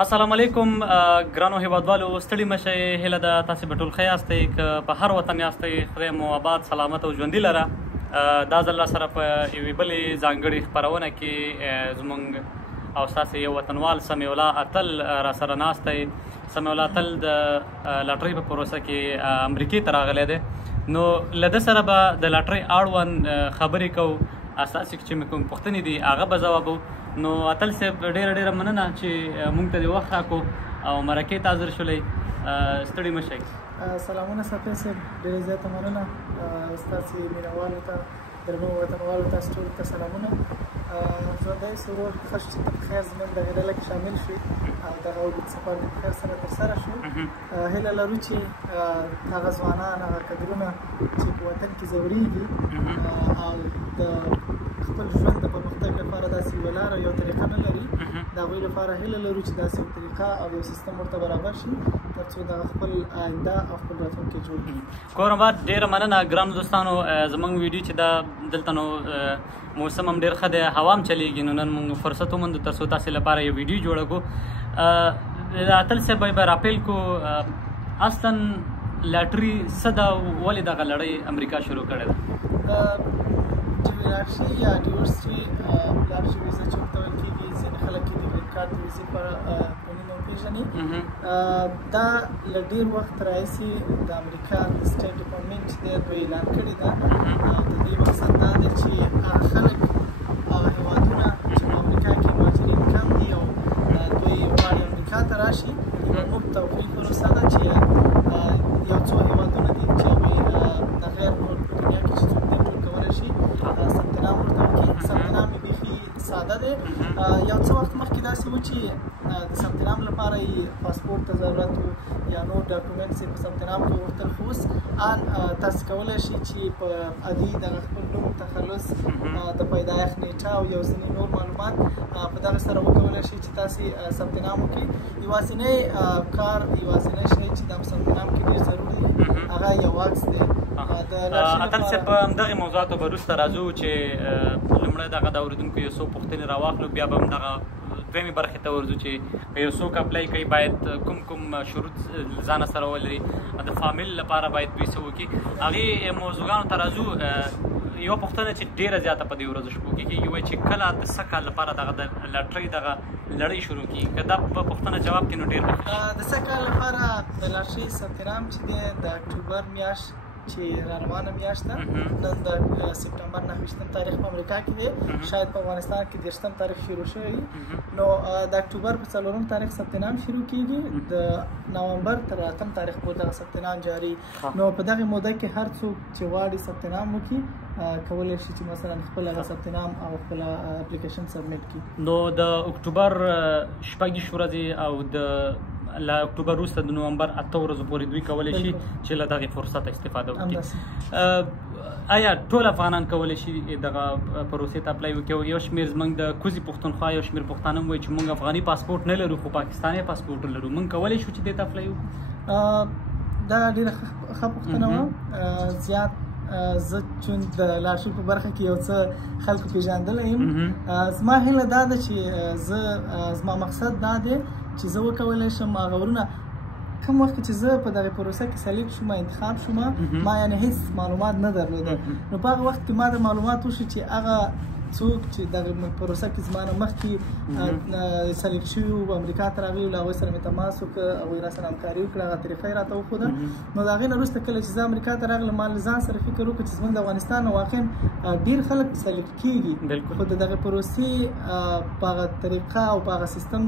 السلام علیکم ګرانو هیوادوالو ستړي مشئ هیله ده تاسې به ټول ښه یاستئ که په هر وطن یاستئ خدای مو آباد سلامت او ژوندي لره دا ځل راسره په یوې بلې ځانګړې خپرونه کې زموږ او ستاسې یو وطنوال سمیع الله اتل راسره ناست دی. سمیع الله اتل د لاټرۍ په پروسه کې امریکې ته راغلی دی، نو له ده سره به د لاټرۍ اړوند خبرې کوو. اساسي چې مې کوم پوښتنې دي هغه به ځوابو. نو اتل صاحب ډېره مننه چې موږ ته د وخت راکړو او مرکې ته حاضر شولئ. ستړي مشئ. سلامونه سفیر صاحب، ډېره زیاته مننه ستاسې مینوالو ته، درنو وطنوالو تاسو ټولو ته سلامونه. ژوندی سرور ښه چې ته په خیر زموږ دغې ډله کې شامل شوې او دغه اوږد سفر دې په خیر سره ترسره شو. هیله لرو چې هغه ځوانان، هغه کدرونه چې په وطن کې ځورېږي او د خپل ژوند د پرمختګ لپاره داسې یوه لاره یو طریقه نه لري، د هغوی لپاره هیله لرو چې داسې یو طریقه او یو سیستم ورته برابر شي تر څو دغه خپل آینده او خپل راتلونکی جوړ کړي. کور آباد ډېره مننه ګرانو دوستانو. زموږ ویډیو چې دا دلته نو موسم هم ډېر ښه دی، هوا هم چلیږي، نو نن موږ فرصت وموندو تر څو تاسې لپاره یو ویډیو جوړه کړو. اتل صاحب به راپیل کړو، اصلا لاټري څه ده، ولې دغه لړۍ امریکا شروع کړې ده؟ لاټري یا ډیورسټري لاټري ویزه چې ورته ویل کېږي، ځینې خلک یې د ګرین کارت ویزې په نوم وپېژني. دا له ډېر وخت راهیسې د امریکا د سټیټ ډپارټمنټ چې دی دوی اعلان کړې ده. د دې مقصد دا دی چې هغه خلک، هغه هېوادونه چې په امریکا کې مهاجرین کم دي او دوی غواړي امریکا ته راشي، موږ توفیق پروسه ده چې یو څو هېوادونه دي چې هغوی د غیر په دنیا کې چې څوک دی ټول کولی شي ثبت نام ورته وکړي. ثبت نام یې بیخي ساده دی. یو څه وخت مخکې داسې و چې د ثبت نام لپاره یې پاسپورټ ته ضرورت و یا نور ډاکومنټس یې په ثبت نام کې غوښتل، خو اوس تاسې کولی شئ چې په عادي دغه خپل نوم، تخلص، د پیدایښت نیټه او یو ځینې نور معلومات په دغه سره وکولی شئ چې تاسې ثبت نام وکړئ. یوازینی کار، یوازینی شی چې د ثبت نام کې ډېر ضروري دی هغه یو عکس دی. اتل صاحب په همدغې موضوعاتو به وروسته راځو چې لومړی دغه د اورېدونکو یو څو پوښتنې راواخلو، بیا به همدغه دویمې برخې ته ورځو چې که یو څوک اپلای کوي باید کوم شروط ځانه سره ولري، د فامیل لپاره باید دوی څه وکړي. هغې موضوعګانو ته راځو. یوه پوښتنه چې ډېره زیاته په دې ورځو شپو کې کېږي وایي چې کله د څه کال لپاره دغه د لاټرۍ دغه لړۍ شروع کېږي. که دا په پوښتنه جواب کړي نو ډېر ښه. د څه کال لپاره د لاټرۍ ثبت نام چې دی د اکتوبر میاشت چې را روانه میاشت ده، نن د سپتمبر 9 تاریخ په امریکا کې دی، شاید په افغانستان کې 30 تاریخ شروع شوی. نو د اکتوبر په 4 تاریخ ثبت نام شروع کېږي، د نومبر تر 8 تاریخ پورې دغه ثبت نام جاري. نو په دغه موده کې هر څوک چې غواړي ثبت نام وکړي کولی شي چې مثلا خپل هغه ثبت نام او خپل اپلیکیشن سبمیټ کړي. نو د اکتوبر 6 ورځې او د له اکتوبر وروسته د نومبر 8 ورځو پورې دوی کولی شي چې له دغې فرصته استفاده وکړي. آیا ټول افغانان کولی شي دغه پروسې ته اپلای وکړي؟ یو شمېر زموږ د کوزي پښتونخوا یو شمېر پښتانه هم وایي چې موږ افغاني پاسپورټ نه لرو خو پاکستاني پاسپورټ لرو، موږ کولی شو چې دې ته اپلای وکړو؟ دا ډېره ښه پوښتنه وه. زیات زه چون د لاټرۍ په برخه کې یو څه خلکو پېژندلی یم، زما هیله دا ده چې زما مقصد دا دی چې زه وکولی شم هغه ورونه کوم وخت چې زه په دغې پروسه کې سلیکټ شوم، انتخاب شوم، ما یعنې هېڅ معلومات نه درلوده. نو په هغه وخت کې ما د معلومات وشو چې هغه څوک چې دغه پروسه کې زما نه مخکې سلیکټ شوي وو، امریکا ته راغلي وو، له هغوی سره مې تماس وکړ، هغوی راسره همکاري وکړه، هغه طریقه یې راته وښوده. نو د هغې نه وروسته کله چې زه امریکا ته راغلم، ما له ځان سره فکر وکړ چې زموږ د افغانستان نه واقعا ډېر خلک سلیکټ کېږي، خو د دغې پروسې په هغه طریقه او په هغه سیستم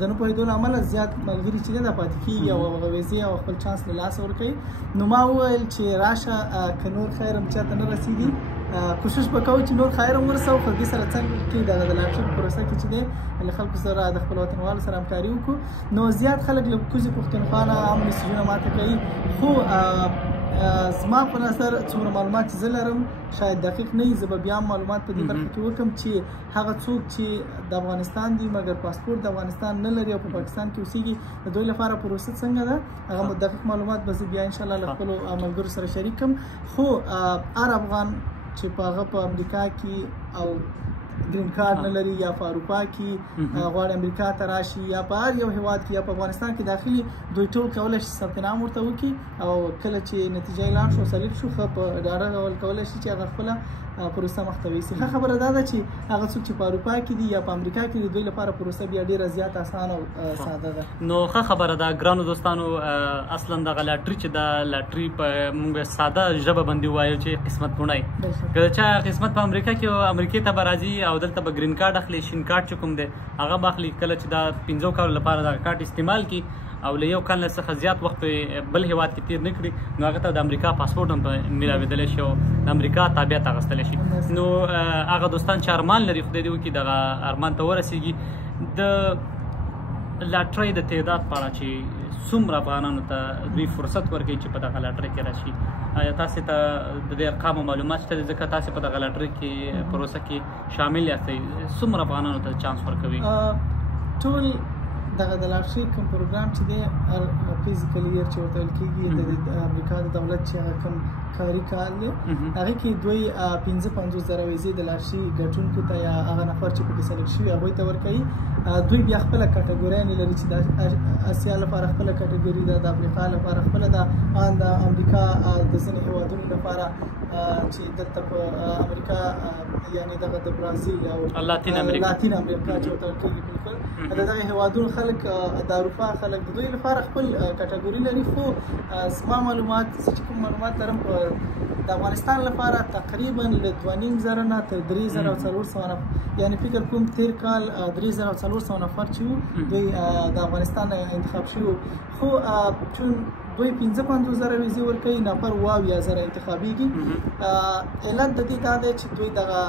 د نه پوهېدو له امله زیات ملګري چې دی دا پاتې کېږي او هغه ویزې او خپل چانس له لاسه ورکوي. نو ما وویل چې راشه که نور خیر هم چاته نه رسېږي کوشش به کوو چې نور خیر هم ورسوو، خو دې سره څنګه کې دغه د لاټرۍ په پروسه کې چې دی له خلکو سره د خپل وطنوالو سره همکاري وکړو. نو زیات خلک له کوزي پښتونخوا نه هم میسیجونه ماته کوي، خو زما په نظر څومره معلومات چې زه لرم شاید دقیق نه وي. زه به بیا هم معلومات په دې برخه کې وکړم چې هغه څوک چې د افغانستان دي مګر پاسپورټ د افغانستان نه لري او په پاکستان کې اوسېږي، د دوی لپاره پروسه څنګه ده، هغه دقیق معلومات به زه بیا انشاءالله له خپلو ملګرو سره شریک کړم. خو هر افغان چې په هغه په امریکا کې او ګرین کارت نه لري یا په اروپا کې غواړي امریکا ته راشي یا په هر یو هیواد کې یا په افغانستان کې داخلي دوی ټول کولی شي ثبت نام ورته وکړي او کله چې نتیجه اعلان شو سلیکټ شو ښه په ډاډه ډول کولی شي چې هغه خپله پروسه مخته یوسي. ښه خبره دا ده چې هغه څوک چې په اروپا کې دي یا په امریکا کې دي دوی لپاره پروسه بیا ډېره زیاته اسانه او ساده ده. نو ښه خبره ده ګرانو دوستانو، اصلا دغه لاټري چې دا لاټري په موږ ساده ژبه باندې وایو چې قسمت پوڼی که چا قسمت په امریکا کې او امریکې ته به راځي او دلته به ګرین کارت اخلي شین کارت چې کوم دی هغه به اخلي. کله چې دا 15 کالو لپاره دا کارت استعمال کړي او له یو کال څخه زیات وخت بل هیواد کې تیر نه کړي نو هغه ته د امریکا پاسپورټ هم میلاویدلی شي او د امریکا تابعیت اخیستلی شي. نو هغه دوستان چې ارمان لري خدای دې وکړي دغه ارمان ته ورسیږي. د لاټرۍ د تعداد په اړه چې څومره افغانانو ته دوی فرصت ورکوي چې په دغه لاټرۍ کې راشي، آیا تاسې ته د دې ارقامو معلومات شته؟ ځکه تاسې په دغه لاټرۍ کې پروسه کې شامل یاستئ، څومره افغانانو ته چانس ورکوي؟ ټول دغه د لاټرۍ کوم پروګرام چې دی فزیکل ایر چې ورته ویل کېږي د امریکا د دولت چې هغه کوم کاري کال دی هغې کې دوی 55,000 ویزې د لاټرۍ ګټونکو ته یا هغه نفر چې پکې سلیکټ شوي هغوی ته ورکوي. دوی بیا خپله کټګورۍ لري چې د اسیا لپاره خپله کټګوري ده، د افریقا لپاره خپله ده، ان د امریکا د ځینې هیوادونو لپاره چې دلته په امریکا یعنې دغه د برازیل او لاتین امریکا چې ورته ویل کېږي بالکل د دغه هیوادونو خلک د اروپا خلک د دوی لپاره خپل کټګوري لري. خو زما معلومات چې کوم معلومات لرم د افغانستان لپاره تقریبا له 2,500 نه تر 3,400 نفر یعنې فکر کوم تیر کال 3,400 نفر چې دوی د افغانستان انتخاب شوي خو چون دوی 55,000 ویزې ورکوي نفر 20,000 انتخابیږي. علت د دې دا دی چې دوی دغه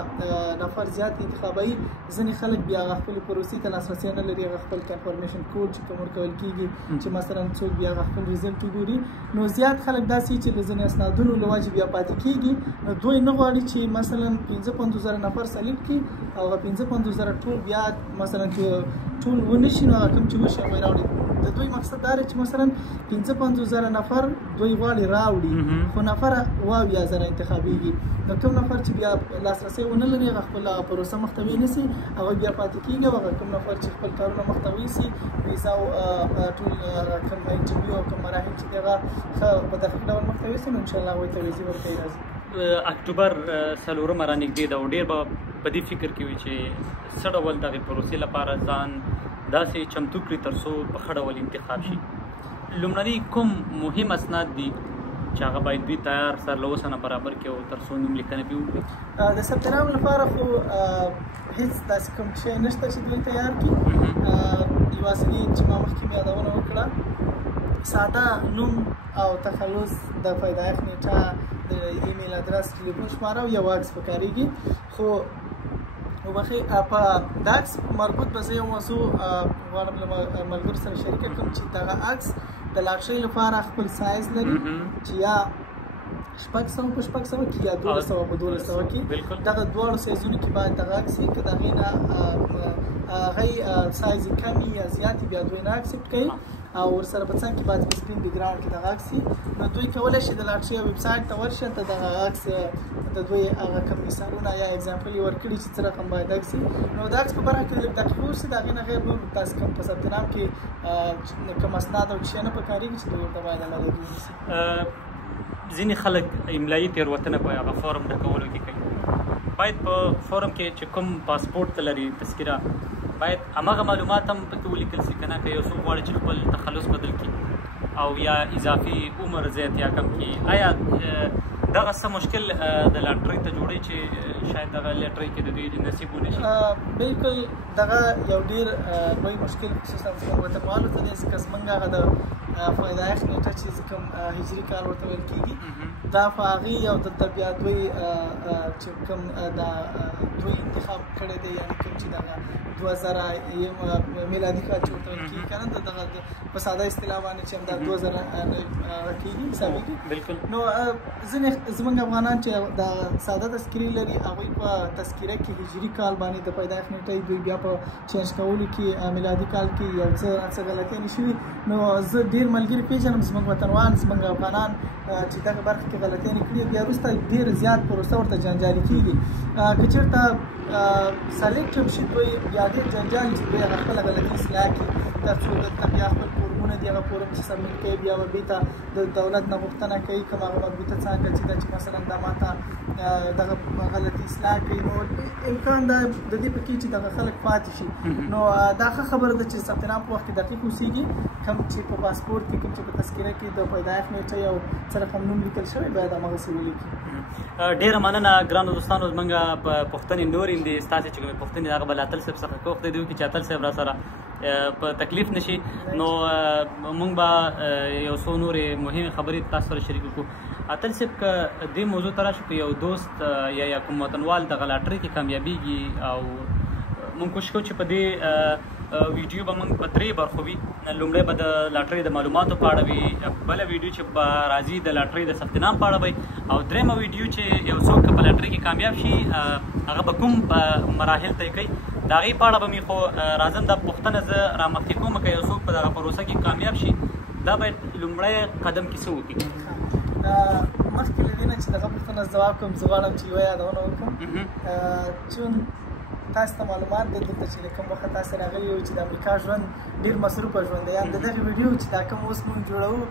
نفر زیات انتخابوي. ځینې خلک بیا هغه خپلې پروسې ته لاسرسی نه لري، هغه خپل کنفرمیشن کوډ چې کوم ورکول کېږي چې مثلا څوک بیا هغه خپل ریزلټ وګوري. نو زیات خلک داسې چې د ځینې اسنادونو له وجې بیا پاتې کېږي نو دوی نه غواړي چې مثلا 55,000 نفر سلیکټ کړي او هغه 55,000 ټول بیا مثلا ټول ونه شي نو هغه کوم چې وشي هغوی راوړي. د دوی مقصد دا دی چې مثلا 55,000 نفر دوی غواړي راوړي خو نفر 20,000 انتخابیږي. نو کوم نفر چې بیا لاسرسی ونه لري هغه خپل پروسه مخته وینسي هغه بیا پاتې کېږي. هغه کوم نفر چې خپل کارونه مخته ویسي ویزا او ټول کوم انټرویو او کوم مراحل چې دغه ښه په دقیق ډول مخته ویسي نو انشاءالله هغوی ته ویزې ورکوي. راځي اکتوبر 4 را نږدې ده او ډېر به په دې فکر کې وي چې څه ډول دغې پروسې لپاره ځان داسې چمتو کړي تر څو په ښه ډول انتخاب شي. لومړني کوم مهم اسناد دي چې هغه باید دوی تیار سر له اوسه نه برابر کړي او تر څو نوم لیکنه پرې وکړي؟ د ثبت نام لپاره خو هېڅ داسې کوم شی نشته چې دوی تیار کړي. یوازینی چې ما مخکې مې یادونه وکړه ساده نوم او تخلص، د پیدایښت نیټه، د ایمیل ادرس، ټلیفون شماره او یو عکس پکارېږي. خو وبخي په دا عکس مربوط به زه یو موضوع غواړم له ملګرو سره شریکه کړم چې دغه عکس د لاټرۍ لپاره خپل سایز لري چې یا 600 په 600 کې یا 200 په 200 کې دغه دواړو سایزونو کې باید دغه عکس وي. که د هغې نه هغې سایز کم یا زیات بیا دوی نه اکسپټ کوي او ورسره په څنګ کې باید په سپین بیکګراونډ کې دغه عکس وي. نو دوی کولی شي د لاټرۍ ویب سایټ ته ورشي ته دغه عکس د دوی هغه کوم مثالونه یا اګزامپل یې ورکړي چې څه رقم باید عکس وي. نو د عکس په برخه کې لږ دقیق اوسي. د هغې نه غیر نور تاسو کوم په ثبت نام کې کوم اسناد او شی نه پکارېږي چې دوی ورته باید علاوه ونیسي. ځینې خلک املایي تېروتنه په هغه فارم ډکولو کې کوي. باید په فارم کې چې کوم پاسپورټ لري تذکره باید هماغه معلومات هم پکې ولیکل شي که نه که یو څوک غواړي چې خپل تخلص بدل کړي او یا اضافي عمر زیات یا کم کړي. آیا دغه څه مشکل د لاټرۍ ته جوړوي چې شاید دغه لاټرۍ کې د دوی نصیب ونه شي؟ بالکل دغه یو ډېر لوی مشکل خصوصا وطنوالو ته دی ځکه زموږ هغه د پیدایښت نیټه چې کوم هجري کال ورته ویل کېږي دا په هغې یو دلته بیا دوی چې کوم دوی انتخاب کړی دی یعنې کوم چې دغه 2000 میلادي کال چې ورته ویل کېږي که نه دغه په ساده اصطلاح باندې چې همدا 2000 کېږي حسابېږي. بالکل. نو ځینې زموږ افغانان چې د ساده تذکرې لري هغوی هغوی په تذکیره کې هجري کال باندې د پیدایښت نیټه دوی بیا په چینج کولو کې میلادي کال کې یو څه غلطیانې شوي. نو زه ډېر ملګري پېژنم زموږ وطنوال زموږ افغانان چې دغه برخه کې غلطیانې کړي بیا وروسته ډېر زیات پروسه ورته جنجالي کېږي. که چېرته سلیکټ هم شي دوی بیا ډېر جنجال چې دوی هغه خپله غلطي اصلاح کړي تر څو دلته بیا خپل فورمونه دي هغه فورم چې سبمیټ کوي بیا به بېرته د دولت نه غوښتنه کوي کوم هغه مضبوطه څانګه چې ده چې مثلا دا ماته دغه غلطي اصلاح کوي. نو امکان دا د دې په کې چې دغه خلک پاتې شي. نو دا ښه خبره ده چې ثبت نام په وخت کې دقیق اوسېږي. کوم چې په پاسپورټ کې کوم چې په تذکیره کې د پیدایښت نیټه یو څه رقم نوم لیکل شوی باید هماغسې ولیکي. ډېره مننه ګرانو دوستانو زموږ پوښتنې نورې دي ستاسې چې کومې پوښتنې هغه به له اتل صاحب څخه کوو خدای دې وکړي چې اتل صاحب را سره په تکلیف نشي. نو موږ به یو څو نورې مهمې خبرې تاسو سره شریک کړو. اتل صاحب که دې موضوع ته راشو که یو دوست یا کوم وطنوال دغه لاټرۍ کې کامیابېږي او موږ کوشش کوو چې په دې ویډیو به موږ په 3 برخو وي. لومړی به د لاټرۍ د معلوماتو په اړه وي، بله ویډیو چې به راځي د لاټرۍ د ثبت نام په اړه وي، او درېیمه ویډیو چې یو څوک په لاټرۍ کې کامیاب شي هغه به کوم مراحل طی کوي د هغې په اړه به مې خو راځم دا پوښتنه زه رامخکې کوم که یو څوک په دغه پروسه کې کامیاب شي دا باید لومړی قدم کې څه وکړي. مخکې له دې نه چې دغه پوښتنه ځواب کوم زه غواړم چې یوه یادونه وکړم. چون تاسو ته معلومات دی دلته چې له کوم وخت تاسو راغلي یو چې د امریکا ژوند ډېر مصروفه ژوند دی. د دغې ویډیو چې دا کوم اوس موږ جوړوو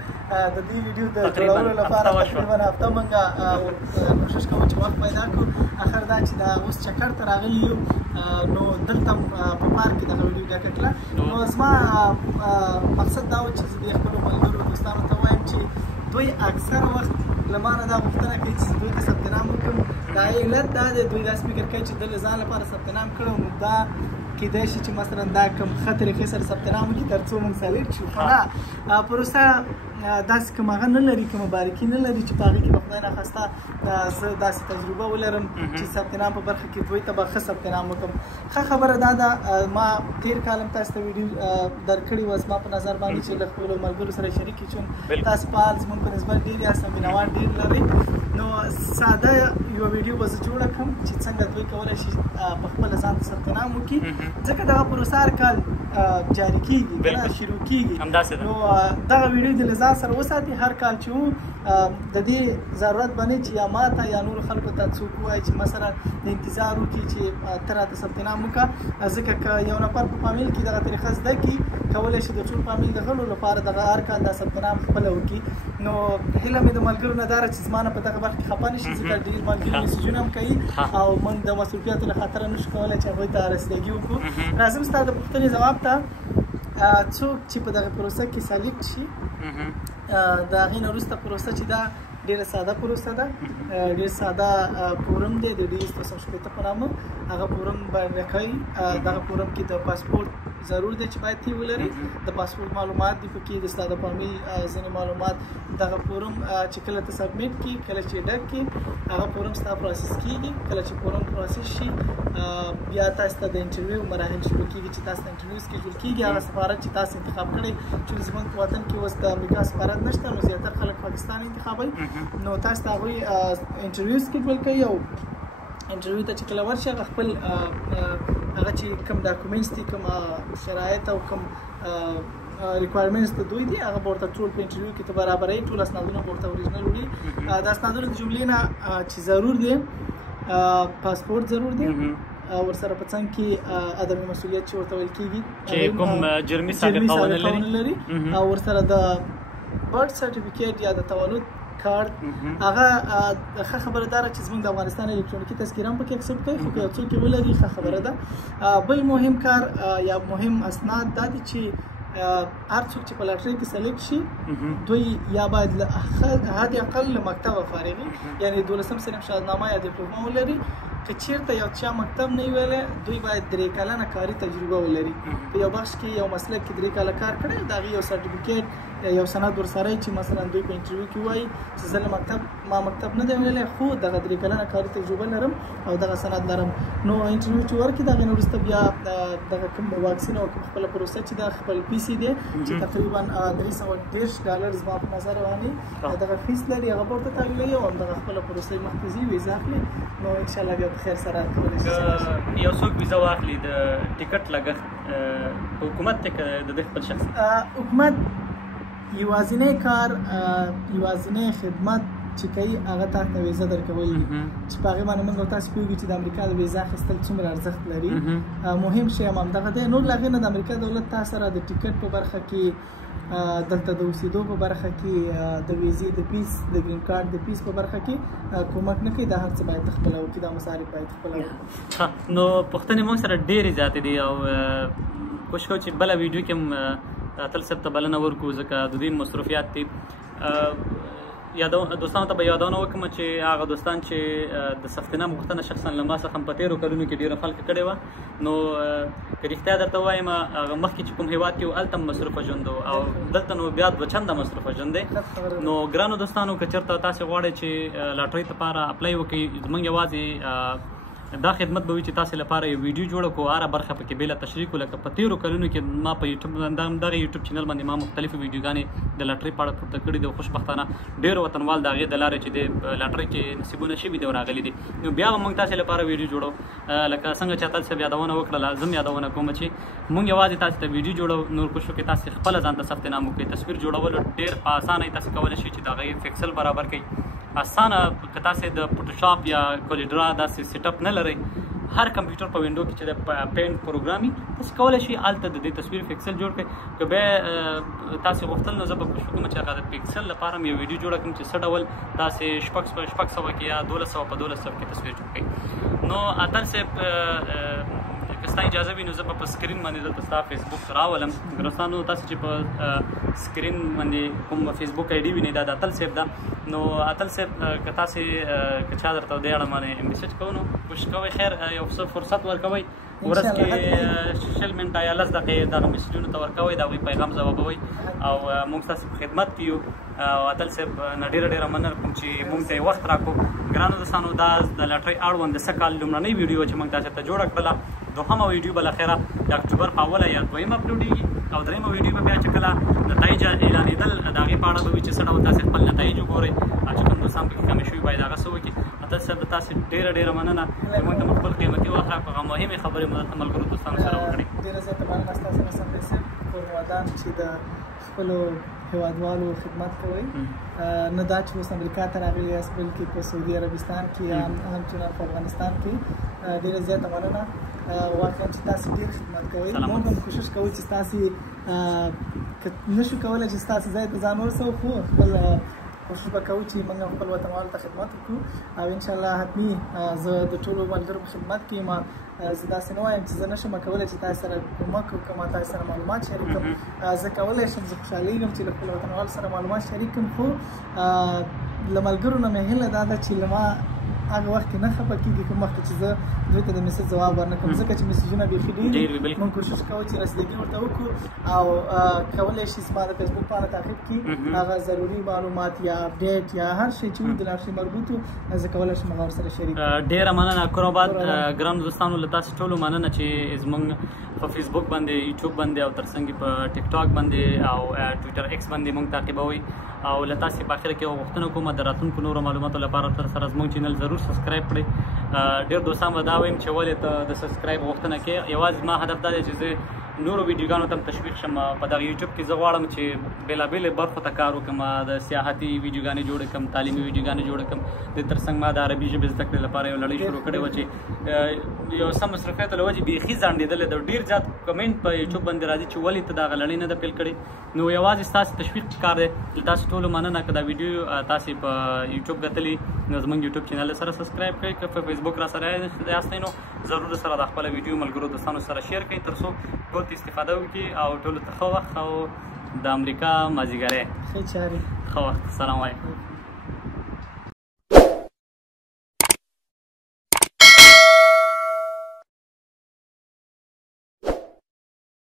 د دې ویډیو د جوړولو لپاره تقریبا هفته موږ کوشش کوو چې وخت پیدا کړو. اخر دا چې دا اوس چکر ته راغلي یو نو دلته په پارک کې دغه ویډیو ډکه کړه. نو زما مقصد دا و چې زه د خپلو ملګرو دوستانو ته وایم چې دوی اکثر وخت له ما نه دا غوښتنه کوي چې دوی د ثبت نام وکړم. دا علت دا دی دوی داسې فکر کوي چې ده له ځان لپاره ثبت نام کړی نو دا کیدای شي چې مثلا دا کوم ښه طریقې سره ثبت نام وکړي تر څو موږ سلیکټ شو. خو نه پروسه داسې کوم هغه نه لري کومه باریکي نه لري چې په هغې کې به خدای ناخواسته زه داسې تجربه ولرم چې ثبت نام په برخه کې دوی ته به ښه ثبت نام وکړم. ښه خبره دا ده ما تېر کال هم تاسو ته ویډیو درکړې وه زما په نظر باندې چې له خپلو ملګرو سره شریک کړي چون تاسو فعال زموږ په نسبت ډېر یاست مینوال ډېر لرئ. نو ساده یوه ویډیو به زه جوړه کړم چې څنګه دوی کولی شي په خپله ځان ته ثبت نام وکړي ځکه دغه پروسه هر کال جاري کېږي کنه شروع کېږي. نو دغه ویډیو دې له ځان سره وساتي هر کال چې وو د دې ضرورت باندې چې یا ماته یا نورو خلکو ته څوک ووایي چې مثلا د انتظار وکړي چې ته راته ثبت نام وکړه ځکه که یو نفر په فامیل کې دغه طریقه زده کړي کولی شي د ټول فامیل د غړو لپاره دغه هر کال دا ثبت نام خپله وکړي. نو هیله مې د ملګرو نه دا ده چې زما نه په دغه برخه کې خفه نه شي ځکه ډېر ملګري میسیجونه هم کوي او موږ د مصروفیاتو له خاطره نه شو کولی چې هغوی ته رسیدګي وکړو. راځم ستا د پوښتنې ځواب ته. څوک چې په دغه پروسه کې سلیکټ شي د هغې نه وروسته پروسه چې ده ډېره ساده پروسه ده. ډېر ساده فورم دی د ډي 360 په نامه هغه فورم باندې کوي. دغه فورم کې د پاسپورټ ضرور دی چې باید تی ولري د پاسپورټ معلومات دي پکې د ستا د فامیل ځینې معلومات. دغه فورم چې کله ته سبمیټ کړي کله چې ډک کړي هغه فورم ستا پروسس کېږي. کله چې فورم پروسس شي بیا تاسو ته د انټرویو مراحل شروع کېږي چې تاسو ته انټرویو سکیجول کېږي. هغه سفارت چې تاسو انتخاب کړی چې زموږ په وطن کې اوس د امریکا سفارت نشته نو زیاتره خلک پاکستان انتخابوي نو تاسو ته هغوی انټرویو سکیجول کوي او انټرویو ته چې کله ورشي هغه خپل هغه چې کوم ډاکومنټس دي کوم شرایط او کوم ریکوایرمنټس د دوی دي هغه به ورته ټول په انټرویو کې ته برابروي. ټول اسنادونه به ورته اوریجنل وړي. د اسنادونو د جملې نه چې ضرور دی پاسپورټ ضرور دی ورسره په څنګ کې عدم مسؤلیت چې ورته ویل کېږي چې کوم جرمي سابقه ونه لري او ورسره د برث سرټیفیکیټ یا د تولد کارت. هغه ښه خبره ده چې زموږ د افغانستان الکترونیکي تذکیره هم پکې اکسپټ کوي خو که یو څوک یې ولري ښه خبره ده. بل مهم کار یا مهم اسناد دا دي چې هر څوک چې په لاټرۍ کې سلیکټ شي دوی یا باید حد اقل له مکتبه فارغي یعنې 12 صنف شهادتنامه یا ډیپلوما ولري. که چېرته یو چا مکتب نه ویلی دوی باید 3 کلنه کاري تجربه ولري. په یو بخش کې یو مسلک کې 3 کاله کار کړی د هغې یو سرټیفیکیټ یو سند ورسره چې مثلا دوی په انټرویو کې وایي چې زه له مکتب ما مکتب نه دی ویلی خو دغه 3 کلنه کاري تجربه لرم او دغه سند لرم نو انټرویو چې ورکړي دغه وروسته بیا دغه کوم واکسین او خپل پروسه چې د خپل پی سي دی چې تقریبا $310 زما په نظر باندې دغه فیس لري هغه ورته تحویلوي او دغه خپل پروسه مخکې ځي ویزا اخلي نو ان شاء الله بیا په خیر سره کولی شي یو څوک ویزا واخلي د ټیکټ لګښت حکومت ته د خپل شخص حکومت یوازینی کار یوازینی خدمت چې کوي هغه تاسو ته ویزا درکول دي چې په هغه باندې موږ تاسو پوهیږو چې د امریکا د ویزا اخیستل څومره ارزښت لري مهم شی هم دغه دی نور لا نه د امریکا دولت تاسو سره د ټیکټ په برخه کې دلته د اوسېدو په برخه کې د ویزې د پیس د ګرین کارت د پیس په برخه کې کومک نه کوي دا هر څه باید خپل او کې د مصارف باید خپل نو پښتنې موږ سره ډېرې زیاتې دي او کوشش کوو چې بله ویډیو کې تل سب ته بلنه ورکړو ځکه د دې مصروفیات دي دوستانو ته به یادونه وکړم چې هغه دوستان چې د ثبتنام غوښتنه شخصا له ما څخه په تېرو کلونو کې ډېره خلک کړې وه نو که رښتیا درته ووایم هغه مخکې چې کوم هېواد کې و هلته هم مصروفه ژوند و او دلته نو بیا 2 چنده مصروفه ژوند دی نو ګرانو دوستانو که چېرته تاسې غواړئ چې لاټرۍ لپاره اپلای وکړئ زموږ یوازې دا خدمت به وي چې تاسې لپاره یو ویډیو جوړه کړو هره برخه پکې بېله تشریح کړو لکه په تېرو کلونو کې ما په یوټیوب دغه یوټیوب چینل باندې ما مختلفې ویډیوګانې د لاټرۍ په اړه پورته کړي دي او خوشبختانه ډېر وطنوال د هغې د لارې چې د لاټرۍ کې نصیبونه شوي دي او راغلي دي نو بیا به موږ تاسې لپاره ویډیو جوړو لکه څنګه چې تاسو یادونه وکړله زه هم یادونه کوم چې موږ یوازې تاسې ته ویډیو جوړو نور کوشش وکړئ تاسې خپله ځان ته ثبتنام وکړئ تصویر جوړولو ډېر په اسانه تاسې کولی شئ چې د هغې فکسل برابر کړئ اسانه که تاسې د فوټوشاپ یا کولیډرا داسې سیټ اپ نه لرئ هر کمپیوټر په وینډو کې چې د پینټ پروګرامي تاسو کولی شئ هلته د دې تصویر فکسل جوړ کړئ که بیا تاسې غوښتل نو زه به کوشش وکړم چې هغه د پکسل لپاره هم یو ویډیو جوړه کړم چې څه ډول تاسې 600 کې یا 1200 په 1200 کې تصویر جوړ کړئ نو اتل صاحب که ستا اجازه وي نو زه به په سکرین باندې دلته ستا فیسبوک راولم ګرستانو تاسې چې په سکرین باندې کوم فیسبوک آی ډي وینئ دا د اتل صاحب ده نو اتل صاحب که تاسې که چا درته دې اړه باندې میسج کوو نو کوشش کوئ خیر یو څه فرصت ورکوئ ورځ کې 60 منټه یا 10 دقیقې دغه میسجونو ته ورکوئ د هغوی پیغام ځوابوئ او موږ ستاسې په خدمت کې یو او اتل صاحب نه ډېره مننه کوم چې موږ ته یې وخت راکړو ګرانو دوستانو دا د لاټرۍ اړوند د څه کال لومړنۍ ویډیو چې موږ تاسې ته جوړه کړله دوهمه ویډیو به الاخره د اکتوبر په اوله یا دویمه اپلوډېږي او دریمه ویډیو به بیا چې کله نتایج اعلانېدل د هغې په اړه به وي چې څه ډول تاسې خپل نتایج وګورئ او چې کوم دوستان پکې کمې شوي باید هغه څه وکړي اتل صاحب د تاسې ډېره مننه چې موږ ته خپل قیمتي وخت راکړو هغه مهمې خبرې مو دلته ملګرو دوستانو سره وکړې ډېره زیاته مننه ستاسو نه صفدر صاحب پر ودان چې د خپلو هیوادوالو خدمت کوئ نه دا چې اوس امریکا ته راغلي یاست بلکې په سعودي عربستان کې همچنان په افغانستان کې ډېره زیاته مننه واقعا چې تاسو ډېر خدمت کوئ موږ هم کوشش کوو چې تاسې نشو کولی چې ستاسو ځای ته ځان ورسوو خو خپل کوشش به کوو چې موږ خپل وطنوالو ته خدمت وکړو او انشاءالله حتمي زه د ټولو ملګرو په خدمت کې یم زه داسې نه وایم چې زه نشم کولی چې تاسو سره کومک وکړم تاسو سره معلومات شریک کړم زه کولی شم زه خوشحالېږم چې له خپل وطنوالو سره معلومات شریک کړم خو له ملګرو نه مې هیله دا ده چې له ما هغه وخت کې نه خفه کېږي کوم وخت چې زه دوی ته د میسج ځواب ورنه کړم ځکه چې میسجونه بیخي ډېر دي موږ کوشش کوو چې رسیدګي ورته وکړو او کولی شي زما د فیسبوک پاڼه تعقیب کړي هغه ضروري معلومات یا اپډیټ یا هر شی چې وي د لاټرۍ مربوط و زه کولی شم هغه ورسره شریک کړم ډېره مننه قربان ګرانو دوستانو له تاسو ټولو مننه چې زموږ په فیسبوک باندې یوټیوب باندې او ترڅنګ په ټیک ټاک باندې او ټویټر ایکس باندې موږ تعقیبوئ او له تاسې په اخره کې غوښتنه کوم د راتلونکو نورو معلوماتو لپاره تر سره زموږ چینل ضرور سبسکرایب کړئ ډېر دوستان به دا وایم چې ولې ته د سبسکرایب غوښتنه کوې یوازې زما هدف دا دی چې زه نورو ویډیوګانو ته هم تشویق شم په دغه یوټیوب کې زه غواړم چې بېلابېلې برخو ته کار وکړم د سیاحتي ویډیوګانې جوړې کړم تعلیمي ویډیوګانې جوړې کړم د ترڅنګ ما د عربي ژبې زده کړې لپاره یو لړۍ شروع کړې وه چې یو سم مصروفیاتو له وجې بیخي ځانډېدلې ده ډېر زیات کمنټ په یوټیوب باندې راځي چې ولې ته دغه لړۍ نه ده پیل کړې نو یوازې ستاسې تشویق کار دی له تاسو ټولو مننه که دا ویډیو تاسې په یوټیوب کتلي نو زموږ یوټیوب چینل سره سبسکرایب کړئ که په فیسبوک را سره یاستئ نو ضرور سره د خپله ویډیو ملګرو دوستانو سره شیر کړئ تر څو ټول ته استفاده وکړي او ټولو ته ښه وخت او د امریکا مازدیګری ښه چارې ښه وخت السلام علیکم